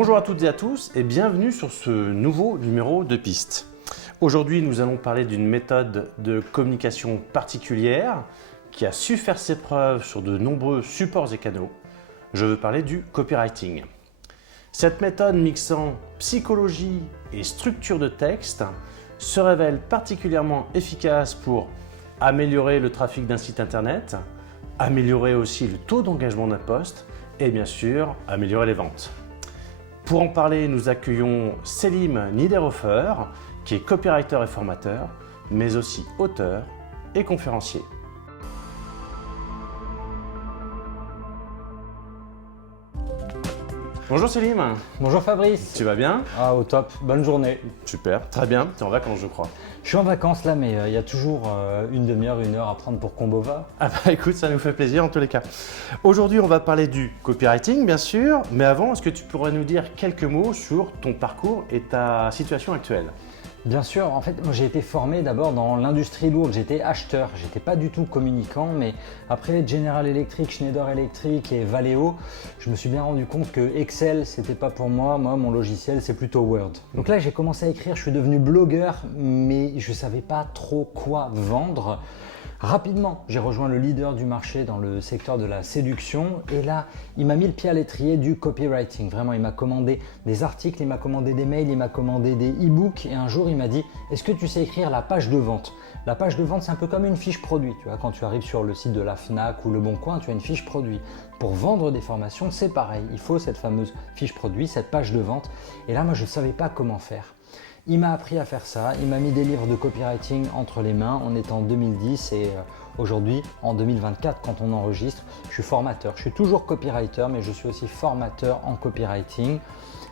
Bonjour à toutes et à tous et bienvenue sur ce nouveau numéro de Piste. Aujourd'hui, nous allons parler d'une méthode de communication particulière qui a su faire ses preuves sur de nombreux supports et canaux. Je veux parler du copywriting. Cette méthode mixant psychologie et structure de texte se révèle particulièrement efficace pour améliorer le trafic d'un site internet, améliorer aussi le taux d'engagement d'un post et bien sûr améliorer les ventes. Pour en parler, nous accueillons Selim Niederhofer, qui est copywriter et formateur, mais aussi auteur et conférencier. Bonjour Selim. Bonjour Fabrice. Tu vas bien? Ah au top, bonne journée. Super, très bien, tu es en vacances je crois. Je suis en vacances là, mais il y a toujours une demi-heure, une heure à prendre pour Combova. Ah bah écoute, ça nous fait plaisir en tous les cas. Aujourd'hui on va parler du copywriting bien sûr, mais avant, est-ce que tu pourrais nous dire quelques mots sur ton parcours et ta situation actuelle? Bien sûr, en fait, moi j'ai été formé d'abord dans l'industrie lourde, j'étais acheteur, j'étais pas du tout communicant, mais après General Electric, Schneider Electric et Valeo, je me suis bien rendu compte que Excel c'était pas pour moi, mon logiciel c'est plutôt Word. Donc là j'ai commencé à écrire, je suis devenu blogueur, mais je savais pas trop quoi vendre. Rapidement, j'ai rejoint le leader du marché dans le secteur de la séduction et là, il m'a mis le pied à l'étrier du copywriting. Vraiment, il m'a commandé des articles, il m'a commandé des mails, il m'a commandé des e-books et un jour, il m'a dit « Est-ce que tu sais écrire la page de vente ?» La page de vente, c'est un peu comme une fiche produit. Tu vois, quand tu arrives sur le site de la Fnac ou Le Bon Coin, tu as une fiche produit. Pour vendre des formations, c'est pareil. Il faut cette fameuse fiche produit, cette page de vente. Et là, moi, je ne savais pas comment faire. Il m'a appris à faire ça, il m'a mis des livres de copywriting entre les mains. On est en 2010 et aujourd'hui, en 2024, quand on enregistre, je suis formateur. Je suis toujours copywriter, mais je suis aussi formateur en copywriting.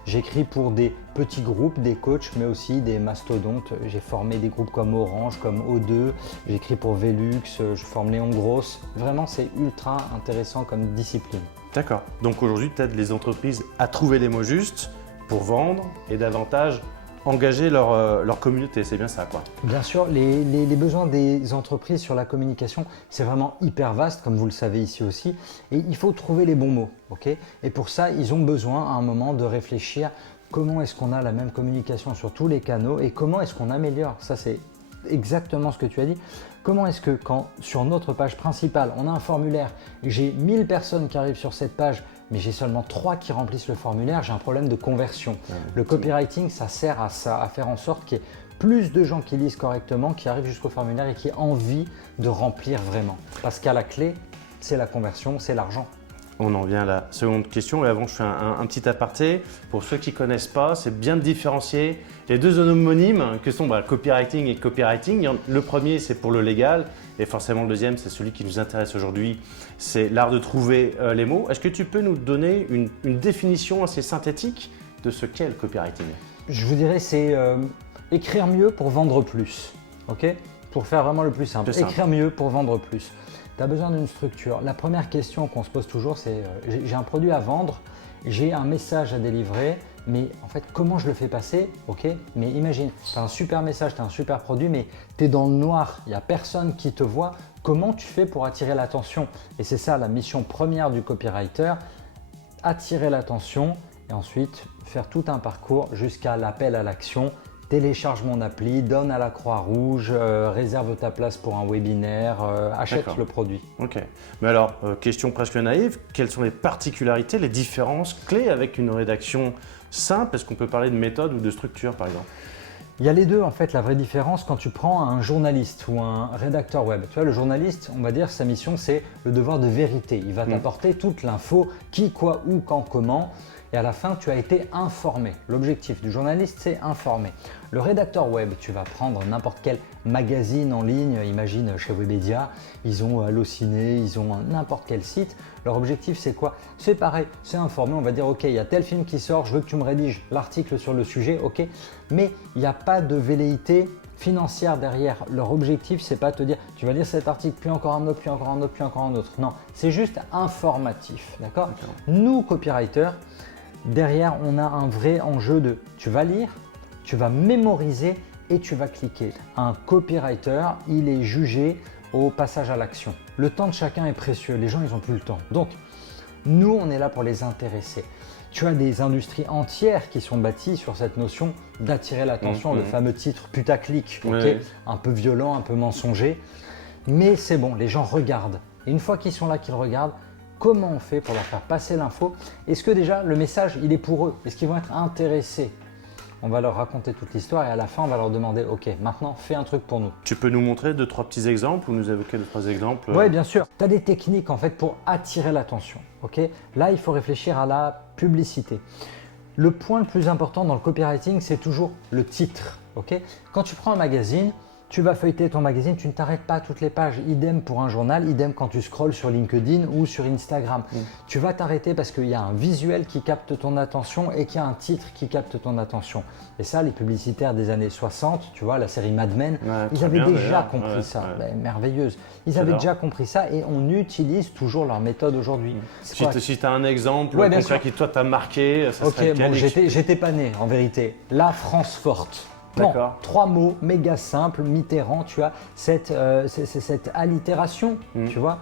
J'écris pour des petits groupes, des coachs, mais aussi des mastodontes. J'ai formé des groupes comme Orange, comme O2. J'écris pour Velux, je forme Léon Gross. Vraiment, c'est ultra intéressant comme discipline. D'accord. Donc aujourd'hui, tu aides les entreprises à trouver les mots justes pour vendre et davantage engager leur communauté, c'est bien ça quoi. Bien sûr, les besoins des entreprises sur la communication, c'est vraiment hyper vaste, comme vous le savez ici aussi, et il faut trouver les bons mots, ok? Et pour ça, ils ont besoin à un moment de réfléchir comment est-ce qu'on a la même communication sur tous les canaux et comment est-ce qu'on améliore. Ça, c'est exactement ce que tu as dit. Comment est-ce que quand sur notre page principale, on a un formulaire, j'ai 1000 personnes qui arrivent sur cette page, mais j'ai seulement 3 qui remplissent le formulaire, j'ai un problème de conversion. Le copywriting, ça sert à ça, à faire en sorte qu'il y ait plus de gens qui lisent correctement, qui arrivent jusqu'au formulaire et qui aient envie de remplir vraiment. Parce qu'à la clé, c'est la conversion, c'est l'argent. On en vient à la seconde question et avant je fais un petit aparté. Pour ceux qui ne connaissent pas, c'est bien de différencier les deux homonymes que sont copywriting et copywriting. Le premier c'est pour le légal et forcément le deuxième c'est celui qui nous intéresse aujourd'hui, c'est l'art de trouver les mots. Est-ce que tu peux nous donner une définition assez synthétique de ce qu'est le copywriting? Je vous dirais c'est écrire mieux pour vendre plus, ok? Pour faire vraiment le plus simple, écrire mieux pour vendre plus. Tu as besoin d'une structure. La première question qu'on se pose toujours, c'est j'ai un produit à vendre, j'ai un message à délivrer, mais en fait, comment je le fais passer? Ok, mais imagine, tu as un super message, tu as un super produit, mais tu es dans le noir, il n'y a personne qui te voit. Comment tu fais pour attirer l'attention? Et c'est ça la mission première du copywriter, attirer l'attention et ensuite faire tout un parcours jusqu'à l'appel à l'action. Télécharge mon appli, donne à la Croix-Rouge, réserve ta place pour un webinaire, achète le produit. Ok. Mais alors, question presque naïve, quelles sont les particularités, les différences clés avec une rédaction simple? Est-ce qu'on peut parler de méthode ou de structure par exemple? Il y a les deux en fait, la vraie différence quand tu prends un journaliste ou un rédacteur web. Tu vois, le journaliste, on va dire, sa mission c'est le devoir de vérité. Il va t'apporter toute l'info, qui, quoi, où, quand, comment. Et à la fin, tu as été informé. L'objectif du journaliste, c'est informer. Le rédacteur web, tu vas prendre n'importe quel magazine en ligne, imagine chez Webedia, ils ont Allociné, ils ont n'importe quel site. Leur objectif, c'est quoi? C'est pareil, c'est informer. On va dire, ok, il y a tel film qui sort, je veux que tu me rédiges l'article sur le sujet, ok. Mais il n'y a pas de velléité financière derrière. Leur objectif, c'est pas te dire tu vas lire cet article, puis encore un autre, puis encore un autre, puis encore un autre. Non, c'est juste informatif, d'accord? Nous, copywriters, derrière, on a un vrai enjeu de tu vas lire, tu vas mémoriser et tu vas cliquer. Un copywriter, il est jugé au passage à l'action. Le temps de chacun est précieux, les gens ils n'ont plus le temps. Donc, nous, on est là pour les intéresser. Tu as des industries entières qui sont bâties sur cette notion d'attirer l'attention, le fameux titre putaclic, un peu violent, un peu mensonger. Mais c'est bon, les gens regardent. Et une fois qu'ils sont là, qu'ils regardent, comment on fait pour leur faire passer l'info? Est-ce que déjà le message, il est pour eux? Est-ce qu'ils vont être intéressés? On va leur raconter toute l'histoire et à la fin, on va leur demander « Ok, maintenant, fais un truc pour nous. » Tu peux nous montrer 2-3 petits exemples ou nous évoquer 2-3 exemples? Oui, bien sûr. Tu as des techniques en fait pour attirer l'attention. Là, il faut réfléchir à la publicité. Le point le plus important dans le copywriting, c'est toujours le titre. Quand tu prends un magazine, tu vas feuilleter ton magazine, tu ne t'arrêtes pas à toutes les pages. Idem pour un journal, idem quand tu scrolles sur LinkedIn ou sur Instagram. Tu vas t'arrêter parce qu'il y a un visuel qui capte ton attention et qu'il y a un titre qui capte ton attention. Et ça, les publicitaires des années 60, tu vois, la série Mad Men, ils avaient déjà compris ça. Merveilleuse. Ils avaient déjà compris ça et on utilise toujours leur méthode aujourd'hui. Si tu as un exemple concret qui toi t'a marqué, ça serait lequel? J'étais pas né en vérité. La France forte. Bon, 3 mots méga simples, Mitterrand, tu as cette allitération, tu vois,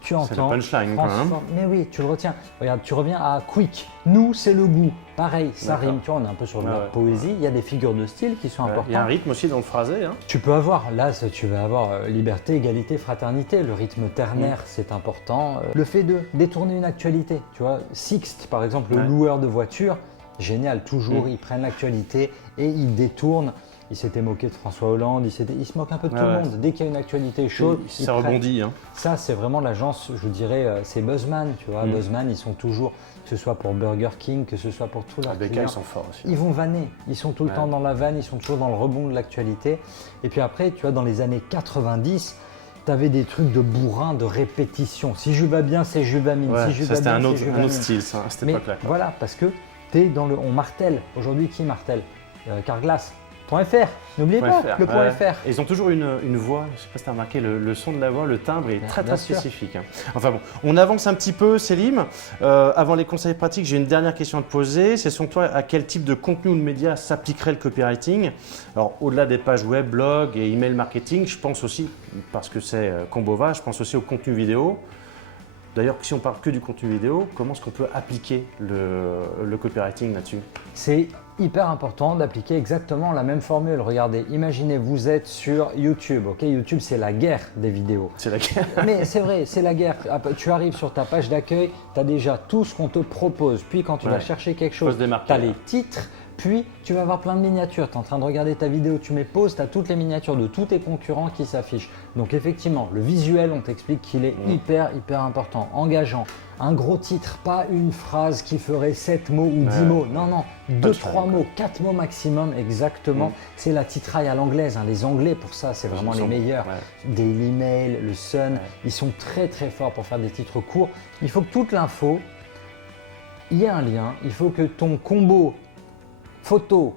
tu entends. C'est le punchline quand même. Mais oui, tu le retiens. Regarde, tu reviens à quick. Nous, c'est le goût. Pareil, ça rime. Tu vois, on est un peu sur la poésie. Il y a des figures de style qui sont importantes. Il y a un rythme aussi dans le phrasé. Tu peux avoir, là, tu vas avoir liberté, égalité, fraternité. Le rythme ternaire, c'est important. Le fait de détourner une actualité. Tu vois, Sixt, par exemple, le loueur de voitures. Génial, toujours, ils prennent l'actualité et ils détournent. Il s'était moqué de François Hollande, il se moque un peu de tout le monde. Dès qu'il y a une actualité chaude, ça rebondit. Ça, c'est vraiment l'agence, je dirais, c'est Buzzman. Tu vois, Buzzman, ils sont toujours, que ce soit pour Burger King, que ce soit pour tous leurs clients. Ils sont forts aussi. Ils vont vanner, ils sont tout le temps dans la vanne, ils sont toujours dans le rebond de l'actualité. Et puis après, tu vois, dans les années 90, tu avais des trucs de bourrin, de répétition. Si je vais bien, c'est Juvamine. Ouais, si je vais bien, c'était un autre style, ça, à cette époque-là. Voilà, parce que on martèle. Aujourd'hui, qui martèle? Carglass.fr. N'oubliez pas le point .fr. Et ils ont toujours une voix, je ne sais pas si tu as remarqué, le son de la voix, le timbre est très spécifique. Enfin bon, on avance un petit peu, Selim. Avant les conseils pratiques, j'ai une dernière question à te poser. C'est selon toi, à quel type de contenu ou de média s'appliquerait le copywriting? Alors, au-delà des pages web, blog et email marketing, je pense aussi, parce que c'est Combova, je pense aussi au contenu vidéo. D'ailleurs, si on parle que du contenu vidéo, comment est-ce qu'on peut appliquer le copywriting là-dessus? C'est hyper important d'appliquer exactement la même formule. Regardez, imaginez, vous êtes sur YouTube. YouTube, c'est la guerre des vidéos. C'est la guerre. Mais c'est vrai, c'est la guerre. Tu arrives sur ta page d'accueil, tu as déjà tout ce qu'on te propose. Puis quand tu vas chercher quelque chose, tu as les titres. Puis, tu vas avoir plein de miniatures. Tu es en train de regarder ta vidéo, tu mets pause, tu as toutes les miniatures de tous tes concurrents qui s'affichent. Donc, effectivement, le visuel, on t'explique qu'il est hyper important, engageant. Un gros titre, pas une phrase qui ferait 7 mots ou 10 mots. Non, 2, 3 mots, 4 mots maximum, exactement. C'est la titraille à l'anglaise. Les Anglais, pour ça, c'est vraiment les meilleurs. Daily Mail, le Sun, ils sont très forts pour faire des titres courts. Il faut que toute l'info, il y ait un lien. Il faut que ton combo photo,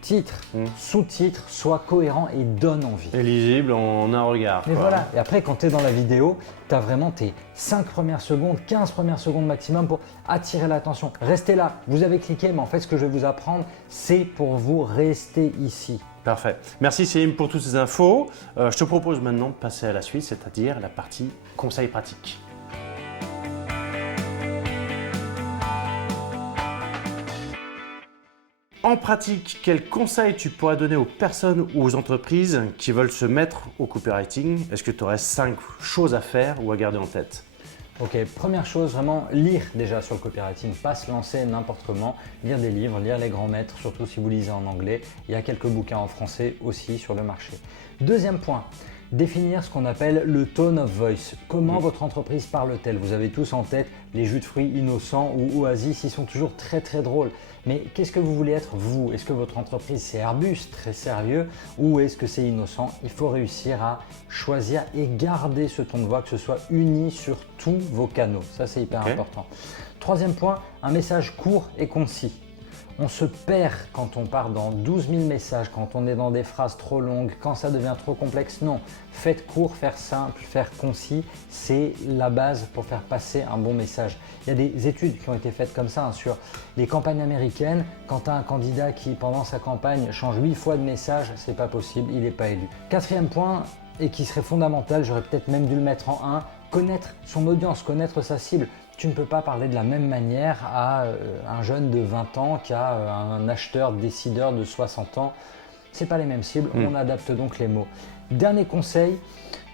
titre, sous-titre soit cohérent et donne envie. Et lisible en un regard. Mais voilà, et après quand tu es dans la vidéo, tu as vraiment tes 5 premières secondes, 15 premières secondes maximum pour attirer l'attention. Restez là, vous avez cliqué, mais en fait ce que je vais vous apprendre, c'est pour vous rester ici. Parfait. Merci Selim pour toutes ces infos. Je te propose maintenant de passer à la suite, c'est-à-dire la partie conseils pratiques. En pratique, quels conseils tu pourrais donner aux personnes ou aux entreprises qui veulent se mettre au copywriting? Est-ce que tu aurais 5 choses à faire ou à garder en tête? Ok, première chose, vraiment lire déjà sur le copywriting, pas se lancer n'importe comment, lire des livres, lire les grands maîtres, surtout si vous lisez en anglais. Il y a quelques bouquins en français aussi sur le marché. Deuxième point, définir ce qu'on appelle le tone of voice. Comment votre entreprise parle-t-elle? Vous avez tous en tête les jus de fruits innocents ou Oasis, ils sont toujours très drôles. Mais qu'est-ce que vous voulez être vous? Est-ce que votre entreprise c'est Airbus, très sérieux, ou est-ce que c'est innocent? Il faut réussir à choisir et garder ce ton de voix, que ce soit uni sur tous vos canaux. Ça c'est hyper important. Troisième point, un message court et concis. On se perd quand on part dans 12 000 messages, quand on est dans des phrases trop longues, quand ça devient trop complexe. Non, faites court, faire simple, faire concis, c'est la base pour faire passer un bon message. Il y a des études qui ont été faites comme ça sur les campagnes américaines. Quand tu as un candidat qui, pendant sa campagne, change 8 fois de message, c'est pas possible, il n'est pas élu. Quatrième point, et qui serait fondamental, j'aurais peut-être même dû le mettre en 1, connaître son audience, connaître sa cible. tu ne peux pas parler de la même manière à un jeune de 20 ans qu'à un acheteur décideur de 60 ans. Ce n'est pas les mêmes cibles, on adapte donc les mots. Dernier conseil,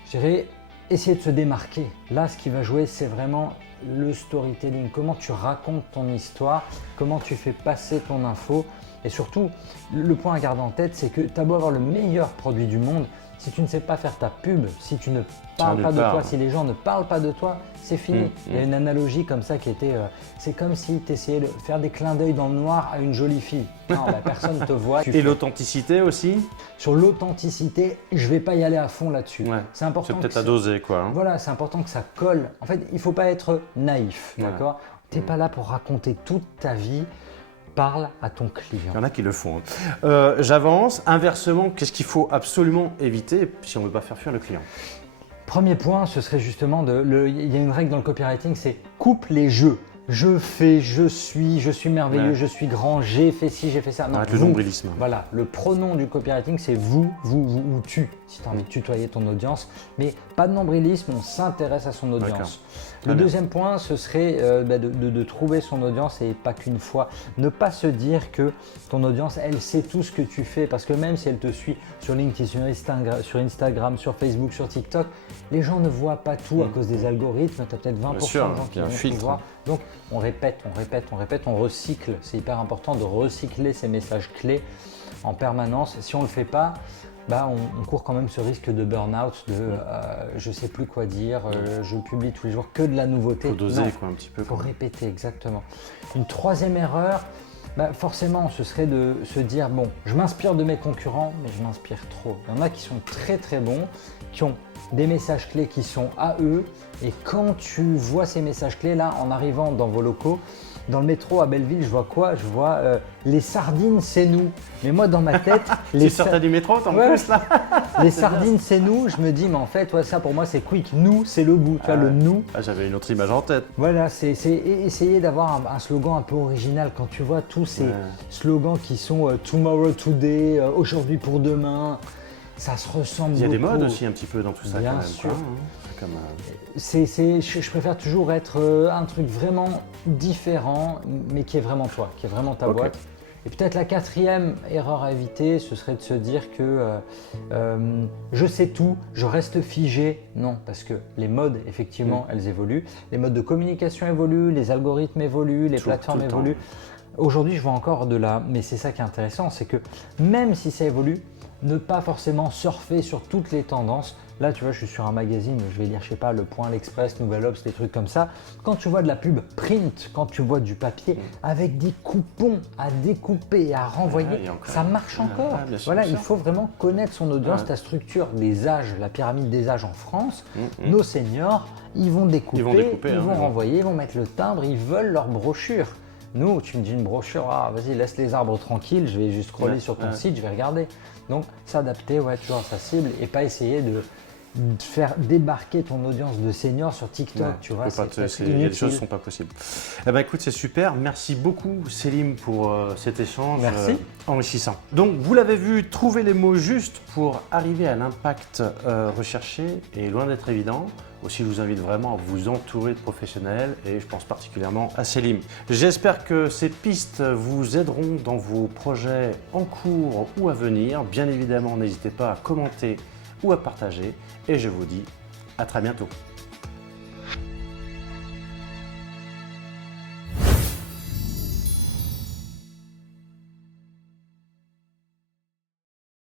je dirais essayer de se démarquer. Là, ce qui va jouer, c'est vraiment le storytelling. Comment tu racontes ton histoire, comment tu fais passer ton info. Et surtout, le point à garder en tête, c'est que tu as beau avoir le meilleur produit du monde, si tu ne sais pas faire ta pub, si tu ne parles pas de toi, si les gens ne parlent pas de toi, c'est fini. Il y a une analogie comme ça qui était, c'est comme si tu essayais de faire des clins d'œil dans le noir à une jolie fille. Non, personne ne te voit. Et l'authenticité aussi? Sur l'authenticité, je ne vais pas y aller à fond là-dessus. Ouais. C'est important. C'est peut-être à doser, quoi. Hein. Voilà, c'est important que ça colle. En fait, il ne faut pas être naïf, d'accord? Tu n'es pas là pour raconter toute ta vie. Parle à ton client. Il y en a qui le font. J'avance. Inversement, qu'est-ce qu'il faut absolument éviter si on ne veut pas faire fuir le client? Premier point, ce serait justement il y a une règle dans le copywriting, c'est coupe les jeux. Je fais, je suis merveilleux, je suis grand, j'ai fait ci, j'ai fait ça. Non, arrête le nombrilisme. Voilà, le pronom du copywriting, c'est vous ou tu, si tu as envie de tutoyer ton audience. Mais pas de nombrilisme, on s'intéresse à son audience. Le deuxième point, ce serait de trouver son audience et pas qu'une fois. Ne pas se dire que ton audience, elle sait tout ce que tu fais parce que même si elle te suit sur LinkedIn, sur Instagram, sur Facebook, sur TikTok, les gens ne voient pas tout à cause des algorithmes. Tu as peut-être 20% de gens qui vont tout voir. Donc, on répète, on recycle. C'est hyper important de recycler ces messages clés en permanence. Si on ne le fait pas, on court quand même ce risque de burn-out, je ne sais plus quoi dire, je publie tous les jours que de la nouveauté. Il faut doser un petit peu. Il faut répéter, exactement. Une troisième erreur, forcément, ce serait de se dire, bon, je m'inspire de mes concurrents, mais je m'inspire trop. Il y en a qui sont très très bons, qui ont des messages clés qui sont à eux. Et quand tu vois ces messages clés là, en arrivant dans vos locaux, dans le métro à Belleville, je vois quoi? Je vois les sardines, c'est nous. Mais moi, dans ma tête, tu sortais du métro, t'en plus là. Les sardines, c'est nous. Je me dis, mais en fait, ça pour moi, c'est quick. Nous, c'est le goût. Tu vois, le nous. J'avais une autre image en tête. Voilà, c'est essayer d'avoir un slogan un peu original. Quand tu vois tous ces slogans qui sont tomorrow, today, aujourd'hui pour demain, ça se ressemble. Il y a beaucoup. Des modes aussi un petit peu dans tout ça. Bien quand même, sûr. Comme, je préfère toujours être un truc vraiment différent, mais qui est vraiment toi, qui est vraiment ta boîte. Et peut-être la quatrième erreur à éviter, ce serait de se dire que je sais tout, je reste figé. Non, parce que les modes, effectivement, elles évoluent. Les modes de communication évoluent, les algorithmes évoluent, les plateformes évoluent. Aujourd'hui, je vois encore mais c'est ça qui est intéressant, c'est que même si ça évolue, ne pas forcément surfer sur toutes les tendances. Là, tu vois, je suis sur un magazine, je vais lire, je sais pas, Le Point, l'Express, Nouvelle Obs, des trucs comme ça. Quand tu vois de la pub print, quand tu vois du papier avec des coupons à découper et à renvoyer, ça marche encore. Voilà, il faut vraiment connaître son audience, ta structure des âges, la pyramide des âges en France. Nos seniors, ils vont découper, ils vont renvoyer, ils vont mettre le timbre, ils veulent leur brochure. Nous, tu me dis une brochure, vas-y, laisse les arbres tranquilles, je vais juste scroller sur ton site, je vais regarder. Donc, s'adapter toujours à sa cible et pas essayer de faire débarquer ton audience de seniors sur TikTok, tu vois. Il y a des choses qui ne sont pas possibles. Écoute, c'est super. Merci beaucoup, Célim, pour cet échange enrichissant. Donc, vous l'avez vu, trouver les mots justes pour arriver à l'impact recherché est loin d'être évident. Aussi, je vous invite vraiment à vous entourer de professionnels et je pense particulièrement à Célim. J'espère que ces pistes vous aideront dans vos projets en cours ou à venir. Bien évidemment, n'hésitez pas à commenter ou à partager et je vous dis à très bientôt.